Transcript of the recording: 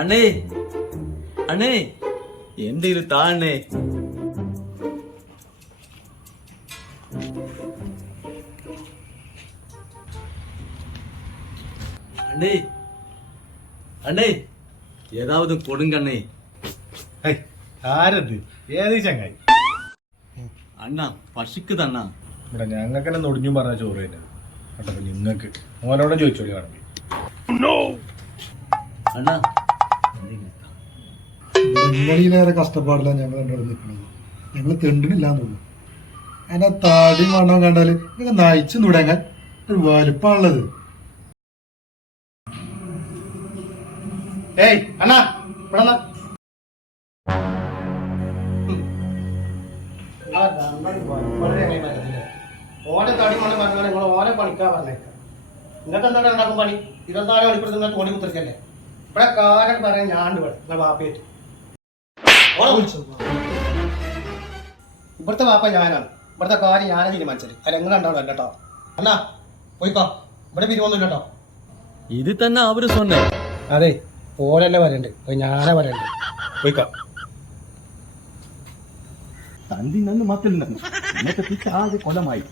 அண்ணே அண்ணே எந்திரு தாண்ணே. அண்ணே அண்ணே ஏதாவது கொடுங்க அண்ணே. ആരത് ഏത് ചങ്ങായി? അണ്ണാ പശുക്കുതണ്ണാ. ഇവിടെ ഞങ്ങൾക്ക് തന്നെ നൊടിഞ്ഞും പറഞ്ഞ ചോറ് തന്നെ കേട്ടപ്പോ നിങ്ങൾക്ക് മോനോടെ ചോദിച്ചോളി വേണമെങ്കിൽ. അണ്ണാ നിങ്ങളിലേറെ കഷ്ടപ്പാടില്ല ഞങ്ങൾ രണ്ടോട് നിൽക്കുന്നത്. ഞങ്ങൾ തെണ്ടിനില്ലാന്ന് തോന്നുന്നു. അതിന്റെ താടി മണ്ണം കണ്ടാല് നിങ്ങൾ നയിച്ചു നുടങ്ങാൻ ഒരു വലുപ്പമുള്ളത്. ഏയ് അണ്ണാ ഇവിടെ വന്നാ. ഓനെ തടി മണ്ണ് പറഞ്ഞാൽ നിങ്ങൾ ഓനെ പണിക്കാ പറഞ്ഞേക്കാം. നിങ്ങൾക്ക് എന്താണ് ഉണ്ടാക്കും പണി? 24 മണിക്കൂർ നിങ്ങൾ തോണി കുത്തിരിക്കല്ലേ? ഇവിടെ കാര്യം പറയാൻ ഞാണ്ട് വേണം നിങ്ങൾ വാപ്പയേറ്റ് ഓനെ വിളിച്ചു. ഇവിടുത്തെ വാപ്പ ഞാനാണ്, ഇവിടുത്തെ കാര്യം ഞാനാണ് തീരുമാനിച്ചത്. അത് എങ്ങനെ ഉണ്ടാവും കേട്ടോ. അണ്ണാ പോയിക്കോ, ഇവിടെ പിരിവൊന്നുമില്ല കേട്ടോ. ഇത് തന്നെ അവര് சொன்னே. അതെ ഓരല്ലേ പറയണ്ട്, ഞാനാ പറയണ്ട്. പോയിക്കോ. തന്തി നന്ന് മക്കളില്ല എന്നൊക്കെ പിച്ച ആകെ കൊലമായി.